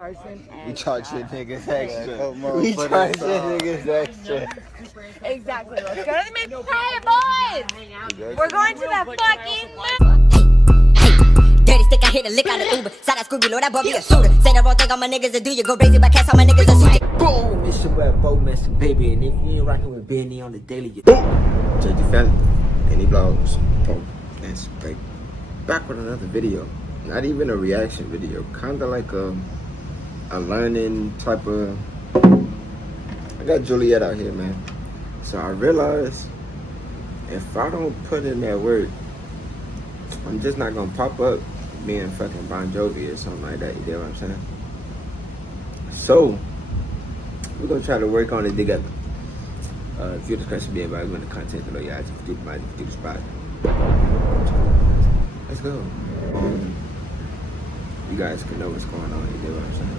We charging niggas extra. We charging niggas extra. Exactly. Let's go to the meet. Hey, boys! We're going to the fucking Dirty stick, I hit a lick out of Uber. Side that Scooby, Lord, that boy be a shooter. Say the wrong thing on my niggas to do you. Go crazy, but cast all my niggas a suit. Boom! It's your boy Bo Master Baby, and if you ain't rocking with Benny on the daily, you JD Family, Benny Blogs, Bo Master Baby. Back with another video. Not even a reaction video. Kinda like a learning type of. I got Juliet out here, man. So I realized if I don't put in that work, I'm just not gonna pop up being fucking Bon Jovi or something like that. You get what I'm saying? So we're gonna try to work on it together. If you're discussing being about the content, you know, you have to do the spot. Let's go. You guys can know what's going on. You get what I'm saying?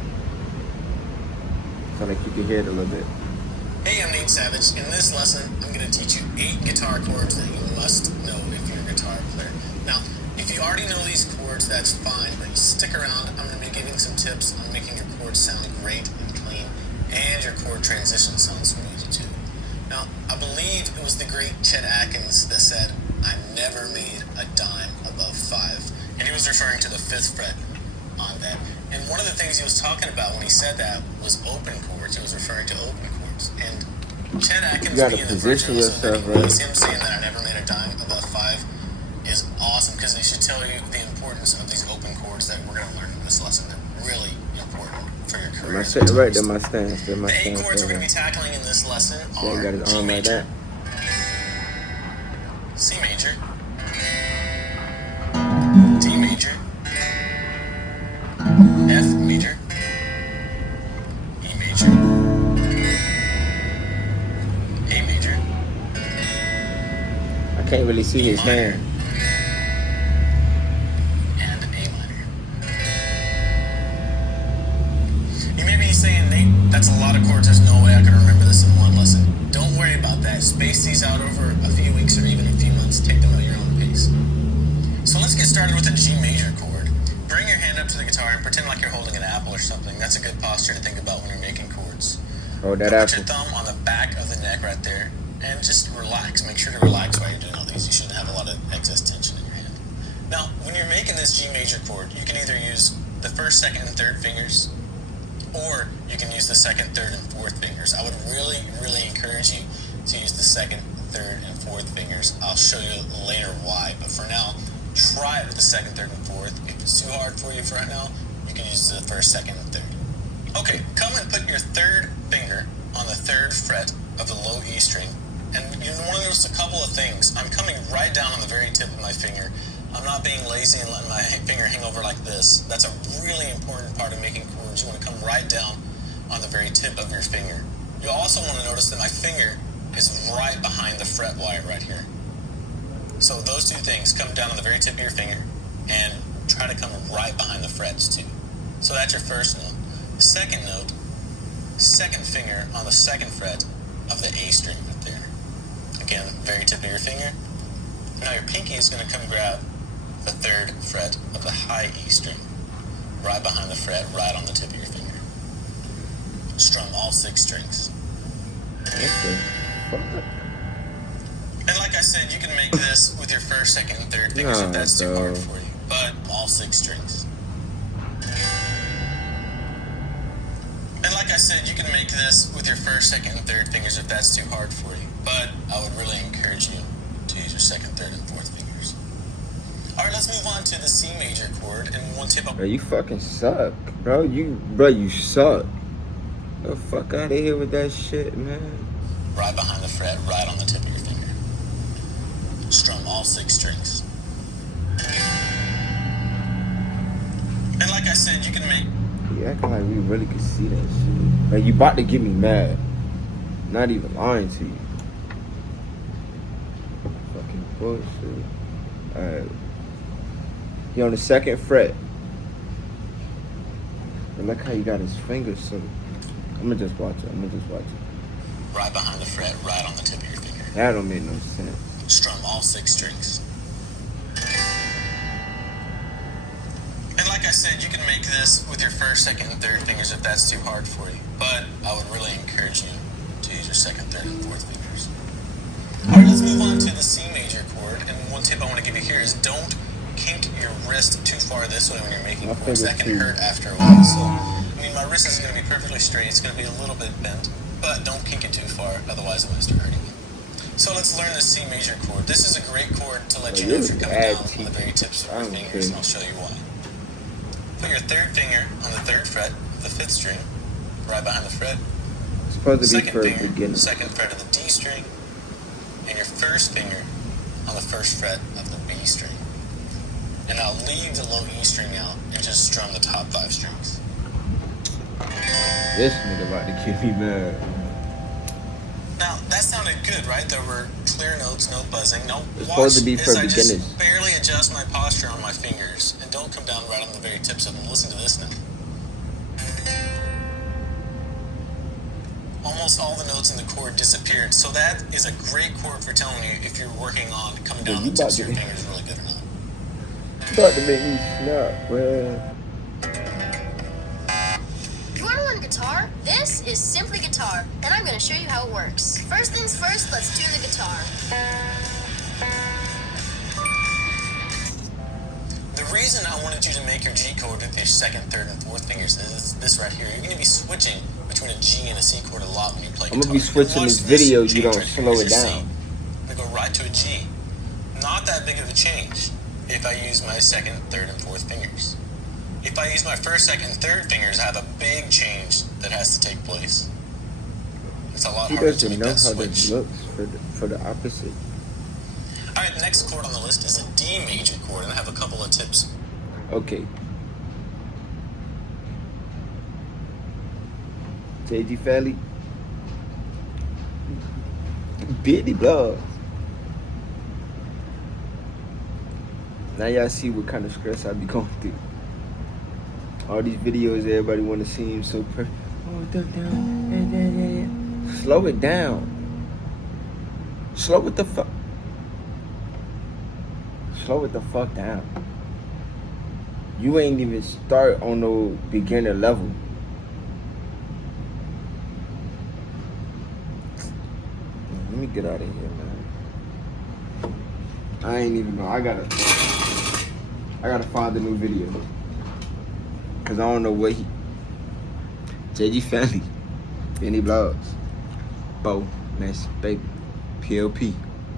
So like you can hear it a little bit. Hey, I'm Nate Savage. In this lesson, I'm going to teach you 8 guitar chords that you must know if you're a guitar player. Now, if you already know these chords, that's fine, but you stick around. I'm going to be giving some tips on making your chords sound great and clean, and your chord transition sound smooth too. Now, I believe it was the great Chet Atkins that said, "I never made a dime above 5." And he was referring to the 5th fret on that. And one of the things he was talking about when he said that was open chords. He was referring to open chords. And Chet Atkins being the first person that him saying that I never made a dime above 5 is awesome, because they should tell you the importance of these open chords that we're going to learn in this lesson. They're really important for your career. My shit right there, my stance. The 8 chords we're going to be tackling in this lesson are got his arm like that. C major, D major, F major, E major, A major. I can't really see his hand. And A minor. You may be saying, "Nate, that's a lot of chords. There's no way I can remember this in one lesson." Don't worry about that. Space these out over a few weeks or even a few months. Take them at your own pace. So let's get started with a G major chord. Bring your hand up to the guitar and pretend like you're holding an apple or something. That's a good posture to think about when you're making chords. Oh, that Put apple. your thumb on the back of the neck right there and just relax. Make sure to relax while you're doing all these. You shouldn't have a lot of excess tension in your hand. Now, when you're making this G major chord, you can either use the 1st, 2nd, and 3rd fingers, or you can use the 2nd, 3rd, and 4th fingers. I would really, really encourage you to use the 2nd, 3rd, and 4th fingers. I'll show you later why, but for now, try it with the 2nd, 3rd, and 4th. If it's too hard for you for right now, you can use the 1st, 2nd, and 3rd. Okay, come and put your 3rd finger on the 3rd fret of the low E string, and you want to notice a couple of things. I'm coming right down on the very tip of my finger. I'm not being lazy and letting my finger hang over like this. That's a really important part of making chords. You want to come right down on the very tip of your finger. You also want to notice that my finger is right behind the fret wire right here. So those two things, come down on the very tip of your finger and try to come right behind the frets too. So that's your first note. Second note, 2nd finger on the 2nd fret of the A string right there. Again, very tip of your finger. Now your pinky is going to come grab the 3rd fret of the high E string, right behind the fret, right on the tip of your finger. Strum all 6 strings. And like I said, you can make this with your 1st, 2nd, and 3rd fingers if that's too hard for you. But all 6 strings. And like I said, you can make this with your 1st, 2nd, and 3rd fingers if that's too hard for you. But I would really encourage you to use your 2nd, 3rd, and 4th fingers. Alright, let's move on to the C major chord, and one tip up. Bro, you fucking suck, bro. You suck. The fuck out of here with that shit, man. Right behind the fret, right on the tip of your finger. Strum all 6 strings. And like I said, you can make... You acting like we really could see that shit. Like, you about to get me mad. Not even lying to you. Fucking bullshit. Alright. He on the 2nd fret. And look how you got his fingers so... I'ma just watch it. Right behind the fret, right on the tip of your finger. That don't make no sense. Strum all 6 strings. And like I said, you can make this with your first, second, and third fingers if that's too hard for you. But I would really encourage you to use your second, third, and fourth fingers. Alright, let's move on to the C major chord. And one tip I want to give you here is don't kink your wrist too far this way when you're making chords. That can hurt after a while. So, I mean, my wrist is going to be perfectly straight. It's going to be a little bit bent. But don't kink it too far, otherwise it might start hurting you. So let's learn the C major chord. This is a great chord to let you know if you're coming down on the very tips of your fingers, and I'll show you why. Put your third finger on the 3rd fret of the 5th string, right behind the fret. It's supposed to be Second for finger, beginners. 2nd fret of the D string, and your first finger on the 1st fret of the B string. And I'll leave the low E string out and just strum the top 5 strings. This nigga about to get me mad. Now, that sounded good, right? There were clear notes, no buzzing. No, It's watch supposed to be for as I beginners. just barely adjust my posture on my fingers and don't come down right on the very tips of them. Listen to this now. Almost all the notes in the chord disappeared, so that is a great chord for telling you if you're working on coming down on the tips of your fingers really good or not. About to make me snap, man. You want to learn guitar? This is Simply Guitar, and I'm going to show you how it works. First things first, let's tune the guitar. The reason I wanted you to make your G chord with your 2nd, 3rd, and 4th fingers is this right here. You're going to be switching between a G and a C chord a lot when you play guitar. I'm gonna be switching Watch this video, you change don't right here. slow Here's it your C. down. I'm going to go right to a G. Not that big of a change if I use my 2nd, 3rd, and 4th fingers. If I use my 1st, 2nd, and 3rd fingers, I have a big change that has to take place. It's a lot He harder to doesn't make know that how switch. this looks for the opposite. Alright, the next chord on the list is a D major chord, and I have a couple of tips. Okay. JG Fally. Bitty blood. Now y'all see what kind of stress I be going through. All these videos, everybody want to seem so perfect. Oh, slow it down. Slow it the fuck. Slow it the fuck down. You ain't even start on no beginner level. Let me get out of here, man. I ain't even know. I gotta find a new video. Cause I don't know what he. JG Fally. Benny Blogs. Bo. Nice baby. PLP.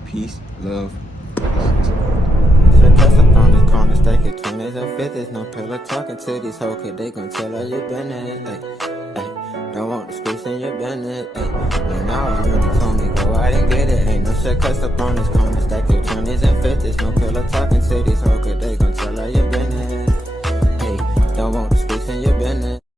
Peace. Love. Should test up on this corner, stack it 20s or 50s. No pillow talking to these hoes, cause they gon' tell her you been it. Ay, ay. Don't want the space in your business. And I was really told me go out and get it. Ain't no shit cuss up on this corner, stack it 20s and 50s. No pillow talking to these hoes, cause they gon' tell her you